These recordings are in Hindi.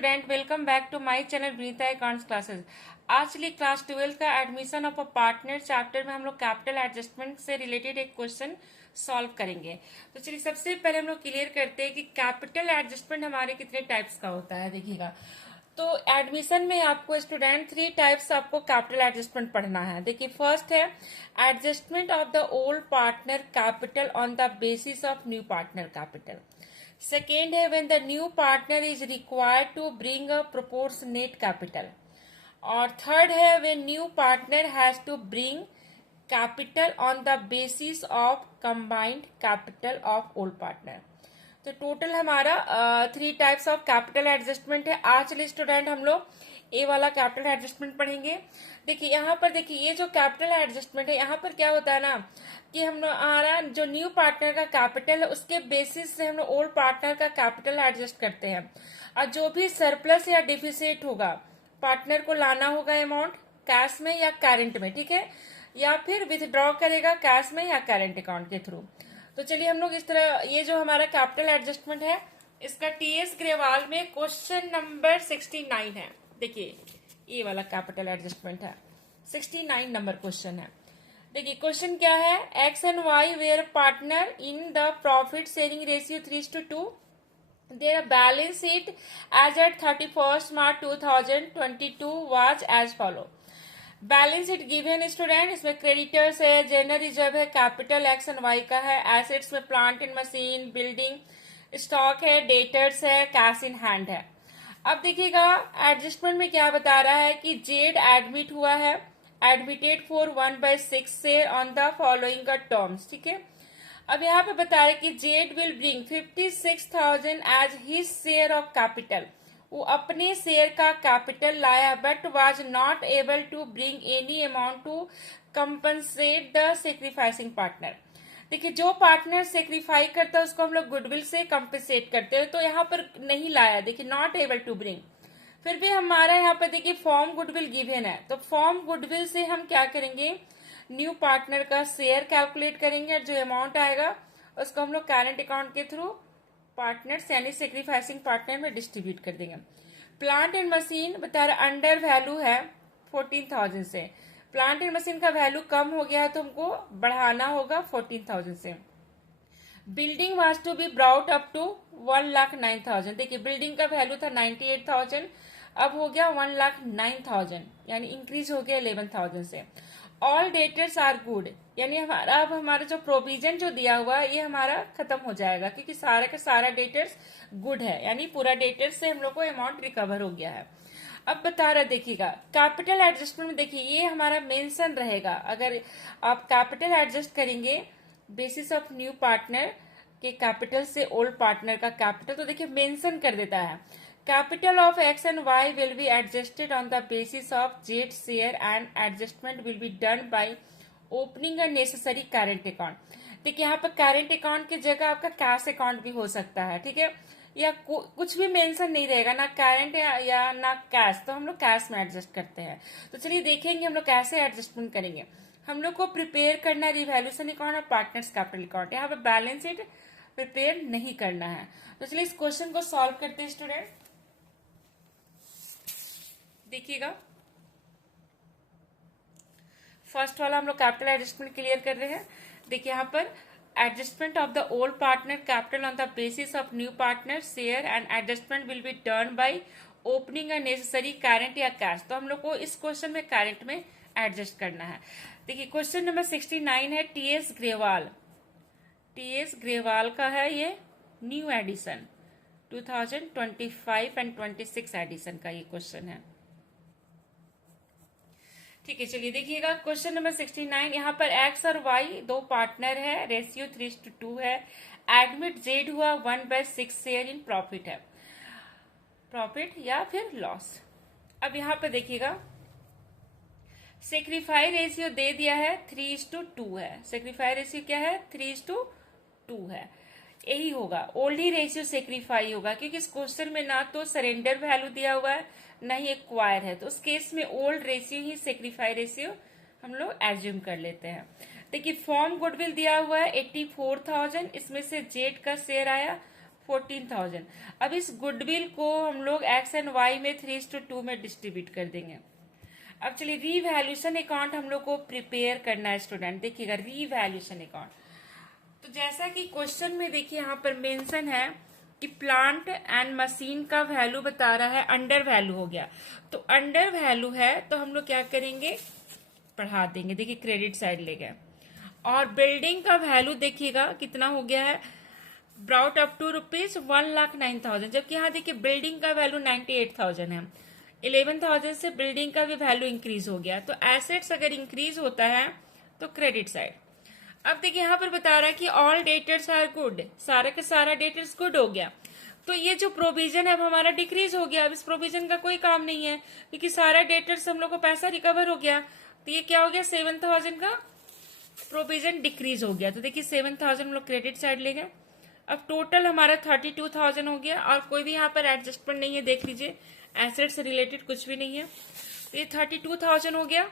Student, welcome back to my channel Vinita accounts classes. आज चलिए क्लास 12 का admission of a partner chapter में हम लोग कैपिटल एडजस्टमेंट से रिलेटेड एक क्वेश्चन सॉल्व करेंगे। तो चलिए सबसे पहले हम लोग क्लियर करते हैं कि कैपिटल एडजस्टमेंट हमारे कितने टाइप्स का होता है। देखिएगा, तो एडमिशन में आपको स्टूडेंट 3 टाइप्स आपको कैपिटल एडजस्टमेंट पढ़ना है। देखिए, फर्स्ट है adjustment of the old partner capital on the basis of new partner capital. Second है when the new partner is required to bring a proportionate capital। और थर्ड है when new partner has to bring capital on the basis of combined capital of old partner। तो टोटल हमारा 3 टाइप्स ऑफ कैपिटल एडजस्टमेंट है। आज चलिए स्टूडेंट हम लोग ए वाला कैपिटल एडजस्टमेंट पढ़ेंगे। देखिए यहाँ पर, देखिए ये जो कैपिटल एडजस्टमेंट है, यहाँ पर क्या होता है ना कि हम लोग हमारा जो न्यू पार्टनर का कैपिटल है उसके बेसिस से हम लोग ओल्ड पार्टनर का कैपिटल एडजस्ट करते हैं। और जो भी सरप्लस या डिफिसिट होगा, पार्टनर को लाना होगा अमाउंट कैश में या करेंट में, ठीक है, या फिर विथड्रॉ करेगा कैश में या करेंट अकाउंट के थ्रू। तो चलिए हम लोग इस तरह, ये जो हमारा कैपिटल एडजस्टमेंट है इसका टीएस ग्रेवाल में क्वेश्चन नंबर 69 है। देखिए ये वाला कैपिटल एडजस्टमेंट है, 69 नंबर क्वेश्चन है। देखिए क्वेश्चन क्या है, X and Y were partner in the profit sharing ratio 3:2। Their balance sheet as at 31 March 2022 was as follow. Balance sheet given student, इसमें क्रेडिटर्स है, जनरल रिजर्व है, कैपिटल एक्स एंड वाई का है, एसेट्स में plant and machine, building, stock है, डेटर्स है, कैश इन हैंड है। अब देखिएगा एडजस्टमेंट में क्या बता रहा है कि जेड एडमिट हुआ है, admitted for 1/6 share on the following का टर्म्स, ठीक है। अब यहाँ पे बता रहे कि Z will bring 56,000 as his share of capital. वो अपने शेयर का कैपिटल लाया but was not able to bring any amount to compensate the sacrificing partner. देखिए जो पार्टनर सेक्रीफाई करता है उसको हम लोग गुडविल से कंपनसेट करते हैं, तो यहाँ पर नहीं लाया, देखिए नॉट एबल टू ब्रिंग। फिर भी हमारा यहाँ पर देखिए फॉर्म गुडविल गिवन है, तो फॉर्म गुडविल से हम क्या करेंगे, न्यू पार्टनर का शेयर कैलकुलेट करेंगे और जो अमाउंट आएगा उसको हम लोग करेंट अकाउंट के थ्रू पार्टनर्स यानी सेक्रीफाइसिंग पार्टनर में डिस्ट्रीब्यूट कर देंगे। प्लांट एंड मशीन बता रहा अंडर वैल्यू है 14,000 से, प्लांट एंड मशीन का वैल्यू कम हो गया है तो हमको बढ़ाना होगा 14,000 से। Building was to be brought up to 1,09,000। देखिए बिल्डिंग का वैल्यू था 98,000, अब हो गया 1,09,000, यानी इंक्रीज हो गया 11,000 से। ऑल डेटर्स आर गुड, यानी हमारा अब हमारा जो प्रोविजन जो दिया हुआ है ये हमारा खत्म हो जाएगा क्योंकि सारा का सारा डेटर्स गुड है, यानी पूरा डेटर्स से हम लोग को अमाउंट रिकवर हो गया है। अब बता रहा देखिएगा कैपिटल एडजस्टमेंट में, देखिए ये हमारा मेंशन रहेगा। अगर आप कैपिटल एडजस्ट करेंगे बेसिस ऑफ न्यू पार्टनर के कैपिटल से ओल्ड पार्टनर का कैपिटल, तो देखिए मेंशन कर देता है capital of x and y will be adjusted on the basis of z share and adjustment will be done by opening a necessary current account। देखिए यहाँ पर current account की जगह आपका कैश अकाउंट भी हो सकता है, ठीक है, या कुछ भी मेंशन नहीं रहेगा, ना करंट या ना कैश, तो हम लोग कैश में एडजस्ट करते हैं। तो चलिए देखेंगे हम लोग कैसे एडजस्टमेंट करेंगे। हम लोग को प्रिपेयर करना रिवैल्यूएशन अकाउंट और पार्टनर्स कैपिटल अकाउंट, यहाँ पे बैलेंस शीट प्रिपेयर नहीं करना है। तो चलिए इस क्वेश्चन को सॉल्व करते हैं स्टूडेंट। देखिएगा फर्स्ट वाला हम लोग कैपिटल एडजस्टमेंट क्लियर कर रहे हैं। देखिए यहाँ पर adjustment of the old partner capital on the basis of new partner share and adjustment will be done by opening a necessary current या कैश। तो हम लोग को इस क्वेश्चन में करंट में एडजस्ट करना है। देखिए क्वेश्चन नंबर 69 है टीएस ग्रेवाल, टीएस ग्रेवाल का है ये न्यू एडिशन 2025 एंड 26 एडिशन का ये क्वेश्चन है, ठीक है। चलिए देखिएगा क्वेश्चन नंबर 69, यहाँ पर एक्स और वाई दो पार्टनर है, रेशियो 3:2 है, एडमिट जेड हुआ 1/6 शेयर इन प्रॉफिट है, प्रॉफिट या फिर लॉस। अब यहाँ पर देखिएगा सेक्रीफाई रेशियो दे दिया है 3:2 है, सेक्रीफाई रेशियो क्या है 3:2 है, यही होगा ओल्ड ही रेशियो सेक्रीफाई होगा क्योंकि इस क्वेश्चन में ना तो सरेंडर वैल्यू दिया हुआ है ना ही एक्वायर है, तो उस केस में ओल्ड रेशियो ही सेक्रीफाई रेशियो हम लोग एज्यूम कर लेते हैं। देखिए फॉर्म गुडविल दिया हुआ है 84,000, इसमें से जेड का शेयर आया 14,000। अब इस गुडविल को हम लोग एक्स एंड वाई में 3:2 में डिस्ट्रीब्यूट कर देंगे। अब चलिए रीवैल्यूएशन अकाउंट हम लोग को प्रिपेयर करना है स्टूडेंट। देखिएगा रीवैल्यूएशन अकाउंट, तो जैसा कि क्वेश्चन में देखिए यहाँ पर मेंशन है कि प्लांट एंड मशीन का वैल्यू बता रहा है अंडर वैल्यू हो गया, तो अंडर वैल्यू है तो हम लोग क्या करेंगे, बढ़ा देंगे। देखिए क्रेडिट साइड ले गए। और बिल्डिंग का वैल्यू देखिएगा कितना हो गया है, ब्राउट अप टू ₹1,09,000, जबकि यहाँ देखिए बिल्डिंग का वैल्यू 98,000 है। 11,000 से बिल्डिंग का भी वैल्यू इंक्रीज हो गया, तो एसेट्स अगर इंक्रीज होता है तो क्रेडिट साइड। अब देखिए यहाँ पर बता रहा है कि ऑल डेटर्स आर गुड, सारा का सारा डेटर्स गुड हो गया, तो ये जो प्रोविजन है अब हमारा डिक्रीज हो गया। अब इस प्रोविजन का कोई काम नहीं है क्योंकि सारा डेटर्स हम लोग को पैसा रिकवर हो गया, तो ये क्या हो गया, 7,000 का प्रोविजन डिक्रीज हो गया। तो देखिए 7,000 हम लोग क्रेडिट साइड ले गए। अब टोटल हमारा 32,000 हो गया और कोई भी यहाँ पर एडजस्टमेंट नहीं है, देख लीजिए एसेट से रिलेटेड कुछ भी नहीं है, तो ये 32,000 हो गया।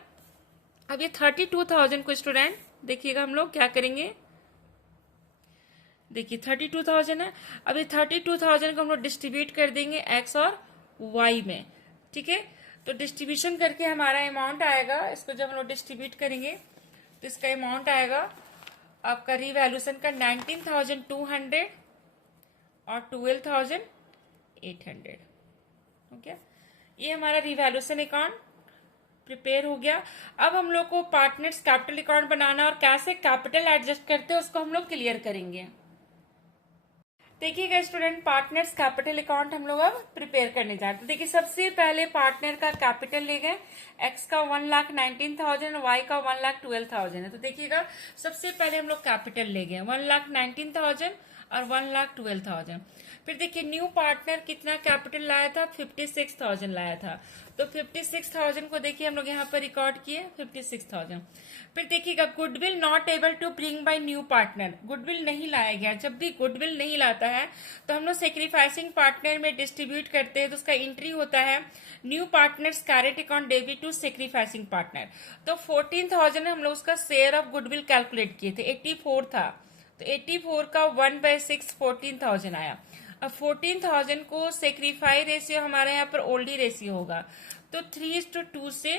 अब ये 32,000 को स्टूडेंट देखिएगा हम लोग क्या करेंगे, देखिए 32,000 है। अब ये 32,000 को हम लोग डिस्ट्रीब्यूट कर देंगे एक्स और वाई में, ठीक है। तो डिस्ट्रीब्यूशन करके हमारा अमाउंट आएगा, इसको जब हम लोग डिस्ट्रीब्यूट करेंगे तो इसका अमाउंट आएगा आपका रिवैल्यूएशन का 19,200 और 12,800। ओके, ये हमारा रिवैल्यूएशन अकाउंट प्रिपेयर हो गया। अब हम लोग को पार्टनर्स कैपिटल अकाउंट बनाना और कैसे कैपिटल एडजस्ट करते हैं उसको हम लोग क्लियर करेंगे। देखिएगा स्टूडेंट, पार्टनर्स कैपिटल अकाउंट हम लोग अब प्रिपेयर करने जा रहे हैं। देखिए सबसे पहले पार्टनर का कैपिटल ले गए, एक्स का 1,19,000, वाई का 1,12,000 है। तो देखिएगा सबसे पहले हम लोग कैपिटल ले गए 1,19,000 और 1,12,000। फिर देखिए न्यू पार्टनर कितना कैपिटल लाया था, 56,000 लाया था, तो 56,000 को देखिए हम लोग यहाँ पर रिकॉर्ड किए 56,000। फिर देखिएगा goodwill not able to bring by new partner, goodwill नहीं लाया गया। जब भी गुडविल नहीं लाता है तो हम लोग सेक्रीफाइसिंग पार्टनर में डिस्ट्रीब्यूट करते हैं, तो उसका एंट्री होता है new partner's current account debit to sacrificing partner. तो 14,000 हम लोग उसका शेयर ऑफ गुडविल कैलकुलेट किए थे, 84 था, तो 84 का 1/6 14,000 आया। अब 14,000 को सेक्रीफाई रेशियो हमारे यहाँ पर ओल्डी रेशियो होगा, तो 3:2 से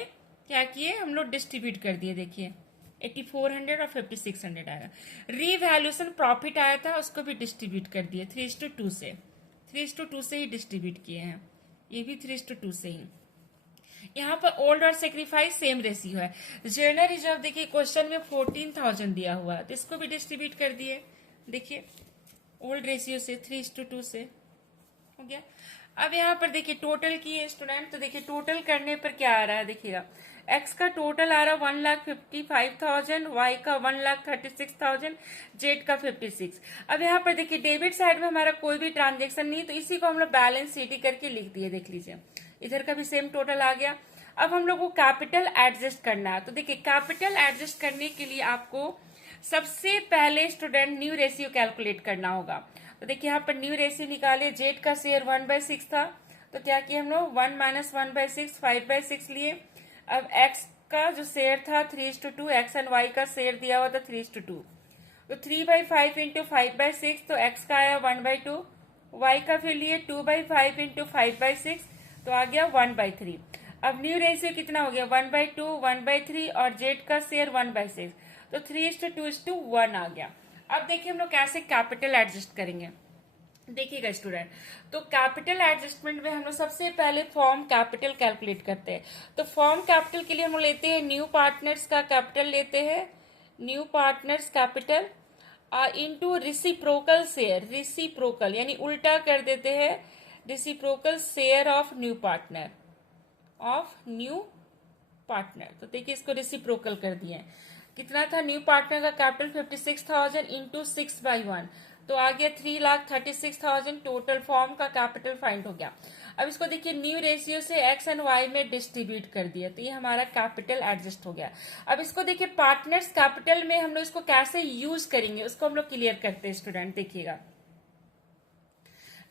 क्या किए हम लोग डिस्ट्रीब्यूट कर दिए। देखिए 8400 और 5600 आया। रीवैल्यूएशन प्रॉफिट आया था उसको भी डिस्ट्रीब्यूट कर दिए 3:2 से, 3:2 से ही डिस्ट्रीब्यूट किए हैं, ये भी 3:2 से ही। यहाँ पर ओल्ड और सेक्रीफाइस सेम रेशियो है। जनरल रिजर्व देखिए क्वेश्चन में 14,000 दिया हुआ है, तो इसको भी डिस्ट्रीब्यूट कर दिए। देखिए ओल्ड रेशियो से 3:2 से हो गया। अब यहाँ पर देखिए टोटल किए स्टूडेंट, तो देखिए टोटल करने पर क्या आ रहा है, देखिएगा एक्स का टोटल आ रहा है 1,55,000, वाई का 1,36,000, जेड का 56। अब यहाँ पर देखिए डेबिट साइड में हमारा कोई भी ट्रांजेक्शन नहीं, तो इसी को हम लोग बैलेंस सीडी करके लिख दिए। देख लीजिए इधर का भी सेम टोटल आ गया। अब हम लोग को कैपिटल एडजस्ट करना है, तो देखिए कैपिटल एडजस्ट करने के लिए आपको सबसे पहले स्टूडेंट न्यू रेशियो कैलकुलेट करना होगा। तो देखिए यहाँ पर न्यू रेशियो निकाले, जेड का शेयर 1/6 था, तो क्या किया हम लोग 1 - 1/6 5/6 लिए। अब एक्स का जो शेयर था 3:2, एक्स एंड वाई का शेयर दिया हुआ था 3:2, तो 3/5 इंटू 5/6, तो एक्स का आया 1/2, वाई का फिर लिए 2/5 इंटू 5/6, तो आ गया 1/3। अब न्यू रेशियो कितना हो गया 1/2, 1/3 और जेड का शेयर 1/6, तो 3:2:1 आ गया। अब देखिए हम लोग कैसे कैपिटल एडजस्ट करेंगे। देखिएगा स्टूडेंट, तो कैपिटल एडजस्टमेंट में हम लोग सबसे पहले फॉर्म कैपिटल कैलकुलेट करते हैं। तो फॉर्म कैपिटल के लिए हम लोग लेते हैं न्यू पार्टनर्स का कैपिटल लेते हैं, new partners capital into reciprocal share, reciprocal यानी उल्टा कर देते हैं, reciprocal share of new partner, of new partner. तो देखिए इसको रिसिप्रोकल कर दिए। कितना था न्यू पार्टनर का कैपिटल 56,000 इंटू 6/1, तो आ गया 3,36,000। टोटल फॉर्म का कैपिटल फाइंड हो गया। अब इसको देखिए न्यू रेशियो से एक्स एंड वाई में डिस्ट्रीब्यूट कर दिया, तो ये हमारा कैपिटल एडजस्ट हो गया। अब इसको देखिए पार्टनर्स कैपिटल में हम लोग इसको कैसे यूज करेंगे उसको हम लोग क्लियर करते हैं स्टूडेंट। देखिएगा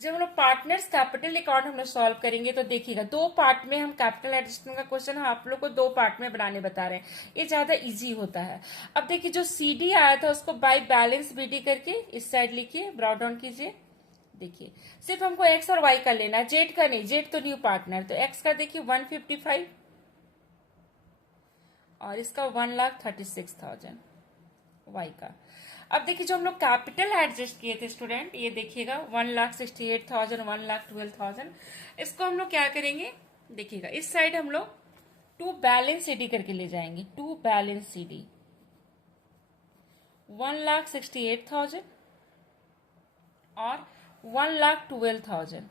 जब हम लोग पार्टनर्स कैपिटल अकाउंट हम लोग सॉल्व करेंगे, तो देखिएगा 2 पार्ट में हम कैपिटल एडजस्टमेंट का क्वेश्चन हम आप लोग को 2 पार्ट में बनाने बता रहे हैं, ये ज्यादा इजी होता है। अब देखिए जो सीडी आया था उसको बाय बैलेंस बीडी करके इस साइड लिखिए, ब्रॉट डाउन कीजिए, देखिए सिर्फ हमको एक्स और वाई का लेना है, जेड का नहीं, जेड तो न्यू पार्टनर, तो एक्स का देखिए 155 और इसका 1,36,000 वाई का। अब देखिए जो हम लोग कैपिटल एडजस्ट किए थे स्टूडेंट, ये देखिएगा 1,68,000, 1,12,000, इसको हम लोग क्या करेंगे, देखिएगा इस साइड हम लोग टू बैलेंस सीडी करके ले जाएंगे, टू बैलेंस सीडी 1,68,000 और 1,12,000।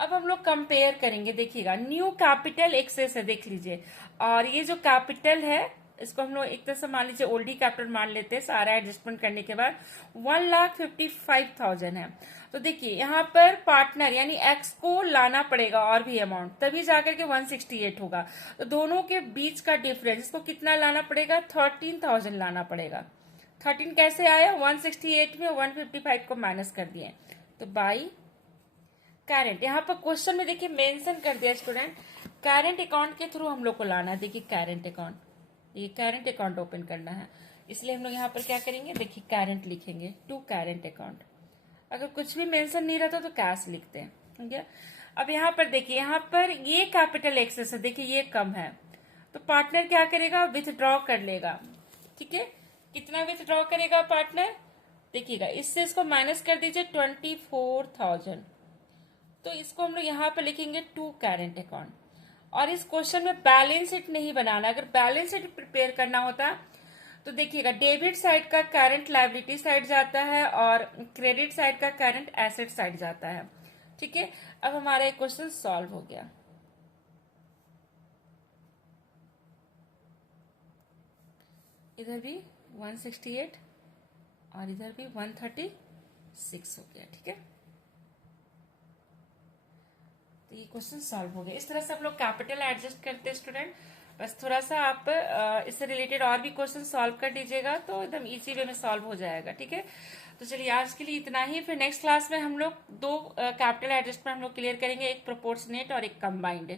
अब हम लोग कंपेयर करेंगे, देखिएगा न्यू कैपिटल एक्सेस है, देख लीजिए, और ये जो कैपिटल है इसको हम लोग एक तरह से मान लीजिए ओल्डी कैपिटल मान लेते हैं, सारा एडजस्टमेंट करने के बाद 1,55,000 है। तो देखिए यहाँ पर पार्टनर यानी एक्स को लाना पड़ेगा और भी अमाउंट, तभी जाकर के 168 होगा। तो दोनों के बीच का डिफरेंस, इसको कितना लाना पड़ेगा, 13,000 लाना पड़ेगा। 13 कैसे आया, 168 में 155 को माइनस कर दिए, तो बाई करंट। यहाँ पर क्वेश्चन में देखिए मेंशन कर दिया स्टूडेंट, करंट अकाउंट के थ्रू हम लोग को लाना है। देखिए करंट अकाउंट, ये करंट अकाउंट ओपन करना है, इसलिए हम लोग यहाँ पर क्या करेंगे, देखिए करंट लिखेंगे, टू करंट अकाउंट। अगर कुछ भी मेंशन नहीं रहता तो कैश लिखते हैं, ठीक है। अब यहाँ पर देखिए, यहाँ पर ये कैपिटल एक्सेस है, देखिए ये कम है, तो पार्टनर क्या करेगा, विथड्रॉ कर लेगा, ठीक है। कितना विथड्रॉ करेगा पार्टनर, देखिएगा इससे इसको माइनस कर दीजिए 24,000, तो इसको हम लोग यहाँ पर लिखेंगे टू करंट अकाउंट। और इस क्वेश्चन में बैलेंस शीट नहीं बनाना, अगर बैलेंस शीट प्रिपेयर करना होता तो देखिएगा डेबिट साइड का करंट लायबिलिटी साइड जाता है और क्रेडिट साइड का करंट एसेट साइड जाता है, ठीक है। अब हमारा एक क्वेश्चन सॉल्व हो गया। इधर भी 168 और इधर भी 136 हो गया, ठीक है। तो ये क्वेश्चन सॉल्व हो गया। इस तरह से हम लोग कैपिटल एडजस्ट करते हैं स्टूडेंट। बस थोड़ा सा आप इससे रिलेटेड और भी क्वेश्चन सॉल्व कर दीजिएगा तो एकदम इजी वे में सॉल्व हो जाएगा, ठीक है। तो चलिए आज के लिए इतना ही, फिर नेक्स्ट क्लास में हम लोग दो कैपिटल एडजस्टमेंट हम लोग क्लियर करेंगे, एक प्रोपोर्शनेट और एक कंबाइंड।